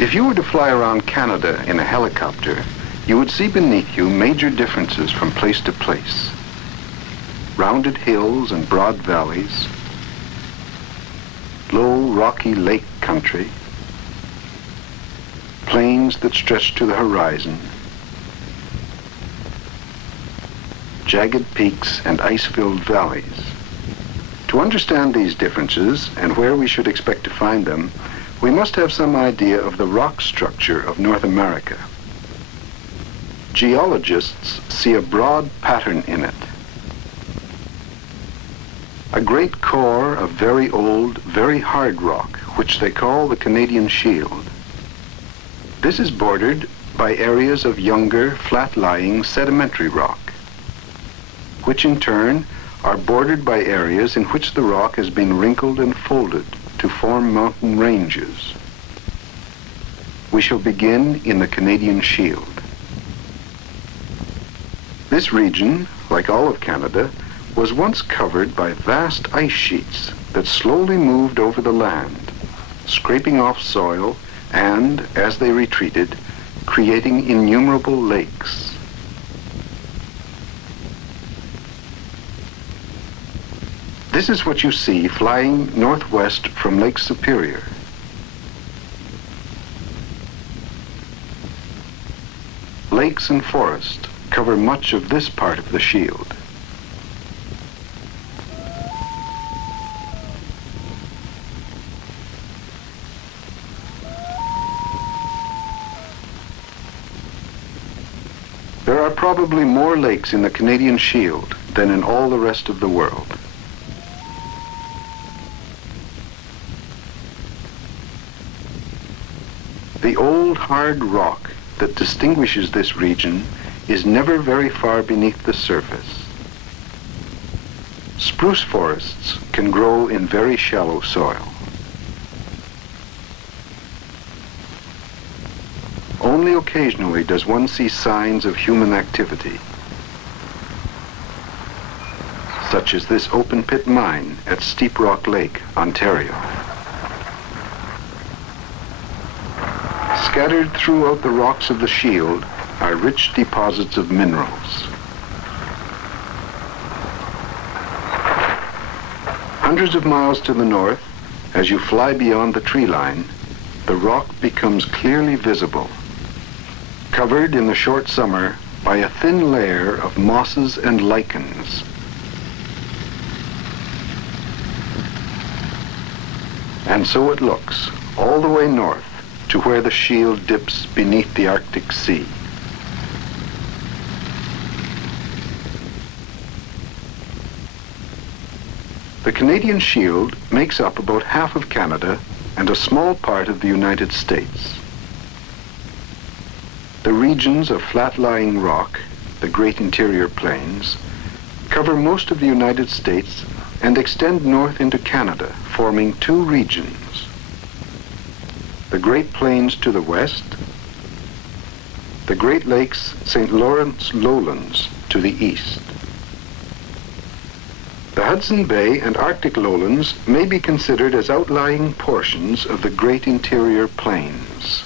If you were to fly around Canada in a helicopter, you would see beneath you major differences from place to place. Rounded hills and broad valleys, low rocky lake country, plains that stretch to the horizon, jagged peaks and ice-filled valleys. To understand these differences and where we should expect to find them, we must have some idea of the rock structure of North America. Geologists see a broad pattern in it. A great core of very old, very hard rock, which they call the Canadian Shield. This is bordered by areas of younger, flat-lying sedimentary rock, which in turn are bordered by areas in which the rock has been wrinkled and folded to form mountain ranges. We shall begin in the Canadian Shield. This region, like all of Canada, was once covered by vast ice sheets that slowly moved over the land, scraping off soil and, as they retreated, creating innumerable lakes. This is what you see flying northwest from Lake Superior. Lakes and forest cover much of this part of the shield. There are probably more lakes in the Canadian Shield than in all the rest of the world. The old hard rock that distinguishes this region is never very far beneath the surface. Spruce forests can grow in very shallow soil. Only occasionally does one see signs of human activity, such as this open-pit mine at Steep Rock Lake, Ontario. Scattered throughout the rocks of the shield are rich deposits of minerals. Hundreds of miles to the north, as you fly beyond the tree line, the rock becomes clearly visible, covered in the short summer by a thin layer of mosses and lichens. And so it looks, all the way north, to where the shield dips beneath the Arctic Sea. The Canadian Shield makes up about half of Canada and a small part of the United States. The regions of flat-lying rock, the Great Interior Plains, cover most of the United States and extend north into Canada, forming two regions. The Great Plains to the west, the Great Lakes St. Lawrence lowlands to the east. The Hudson Bay and Arctic lowlands may be considered as outlying portions of the Great Interior Plains.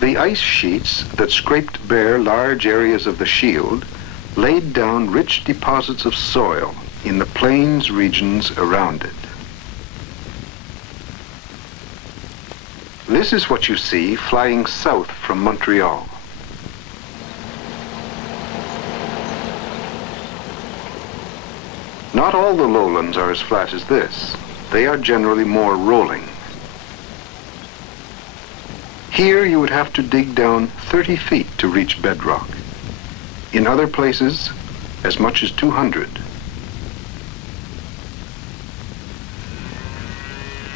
The ice sheets that scraped bare large areas of the shield laid down rich deposits of soil in the plains regions around it. This is what you see flying south from Montreal. Not all the lowlands are as flat as this. They are generally more rolling. Here you would have to dig down 30 feet to reach bedrock. In other places, as much as 200.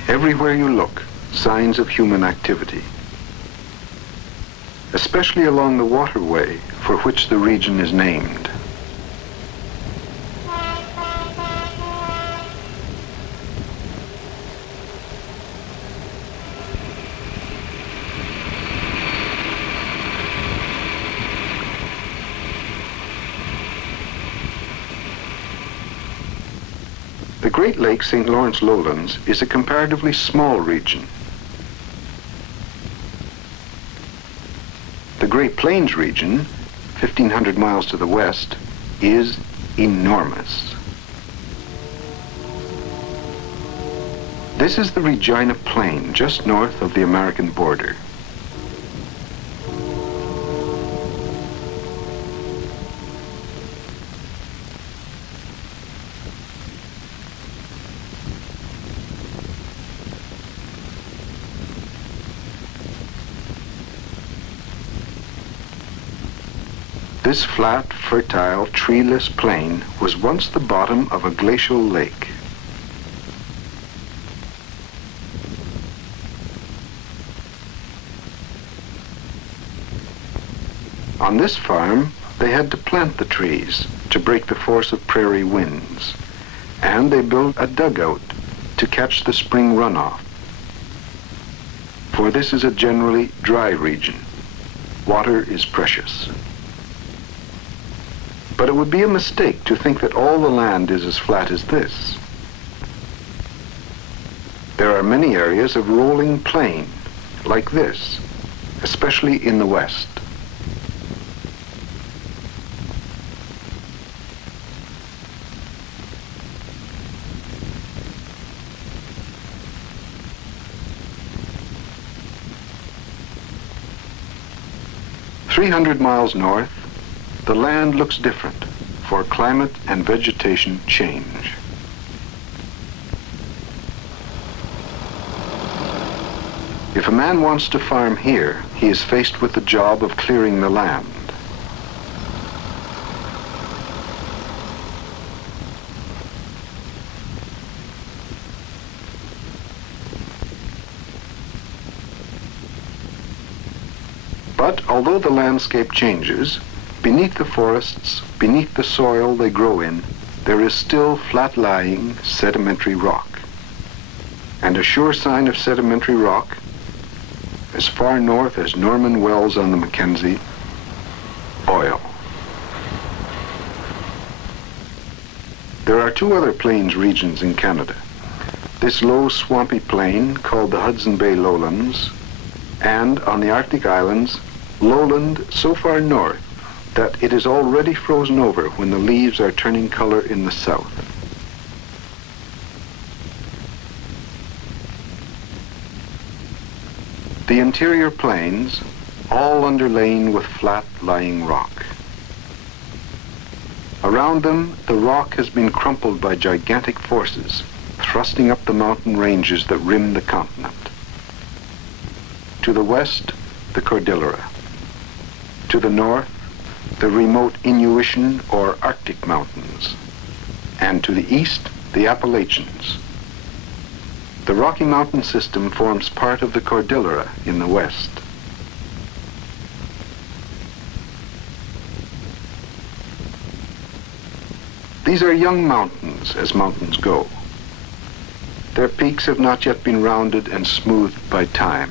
Everywhere you look, signs of human activity, especially along the waterway for which the region is named. The The Great Lakes St. Lawrence lowlands is a comparatively small region. The Great Plains region, 1,500 miles to the west, is enormous. This is the Regina Plain, just north of the American border. This flat, fertile, treeless plain was once the bottom of a glacial lake. On this farm, they had to plant the trees to break the force of prairie winds, and they built a dugout to catch the spring runoff. For this is a generally dry region. Water is precious. But it would be a mistake to think that all the land is as flat as this. There are many areas of rolling plain, like this, especially in the west. "300 miles north, the land looks different, for climate and vegetation change. If a man wants to farm here, he is faced with the job of clearing the land. But although the landscape changes, beneath the forests, beneath the soil they grow in, there is still flat-lying sedimentary rock. And a sure sign of sedimentary rock, as far north as Norman Wells on the Mackenzie, oil. There are two other plains regions in Canada. This low, swampy plain called the Hudson Bay Lowlands, and on the Arctic Islands, lowland so far north that it is already frozen over when the leaves are turning color in the south. The interior plains, all underlain with flat-lying rock. Around them, the rock has been crumpled by gigantic forces, thrusting up the mountain ranges that rim the continent. To the west, the Cordillera. To the north, the remote Inuitian or Arctic mountains, and to the east, the Appalachians. The Rocky Mountain system forms part of the Cordillera in the west. These are young mountains, as mountains go. Their peaks have not yet been rounded and smoothed by time.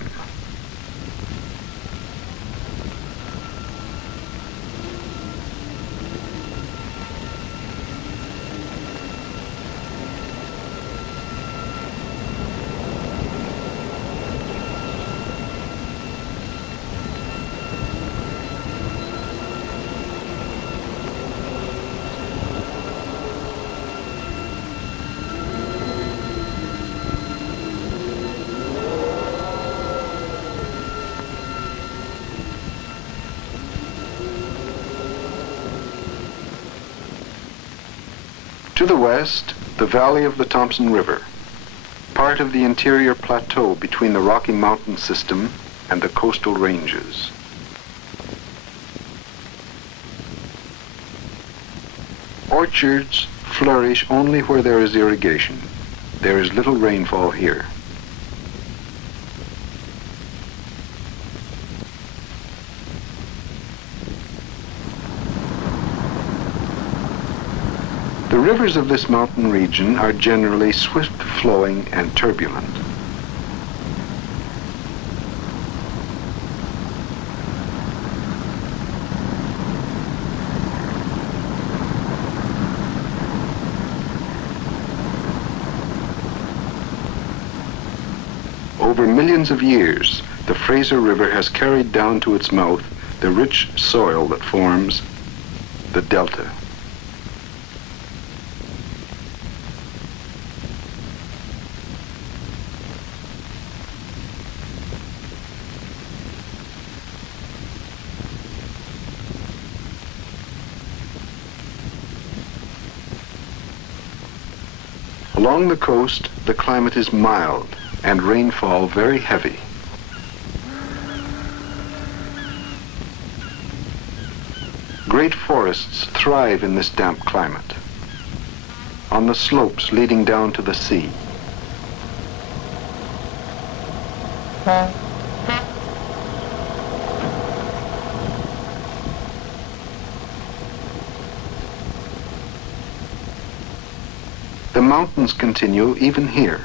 To the west, the valley of the Thompson River, part of the interior plateau between the Rocky Mountain system and the coastal ranges. Orchards flourish only where there is irrigation. There is little rainfall here. The rivers of this mountain region are generally swift-flowing and turbulent. over millions of years, the Fraser River has carried down to its mouth the rich soil that forms the delta. Along the coast, the climate is mild and rainfall very heavy. Great forests thrive in this damp climate, on the slopes leading down to the sea. The mountains continue even here,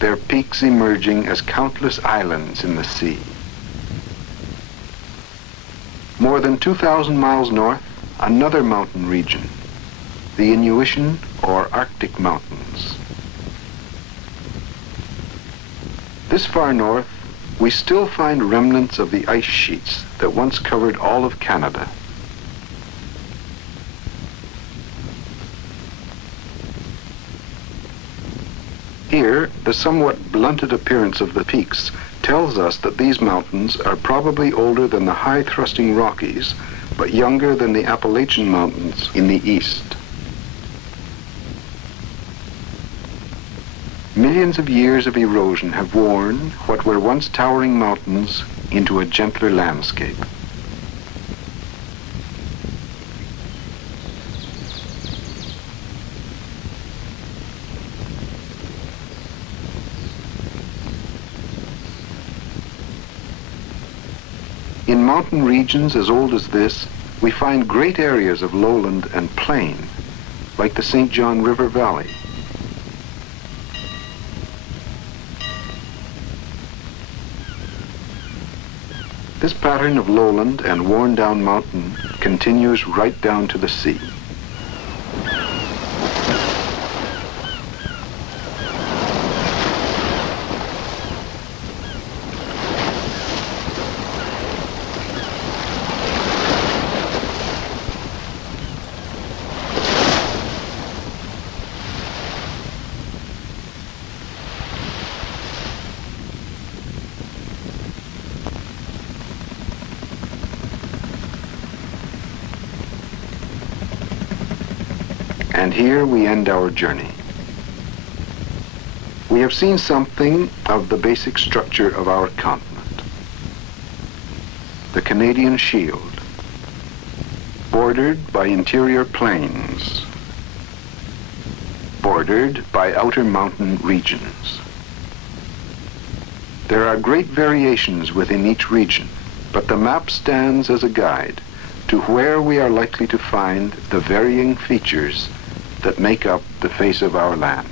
their peaks emerging as countless islands in the sea. More than 2,000 miles north, another mountain region, the Inuitian or Arctic Mountains. This far north, we still find remnants of the ice sheets that once covered all of Canada. Here, the somewhat blunted appearance of the peaks tells us that these mountains are probably older than the high-thrusting Rockies, but younger than the Appalachian Mountains in the east. Millions of years of erosion have worn what were once towering mountains into a gentler landscape. In mountain regions as old as this, we find great areas of lowland and plain, like the St. John River Valley. This pattern of lowland and worn-down mountain continues right down to the sea. And here we end our journey. We have seen something of the basic structure of our continent. The Canadian Shield, bordered by interior plains, bordered by outer mountain regions. There are great variations within each region, but the map stands as a guide to where we are likely to find the varying features that make up the face of our land.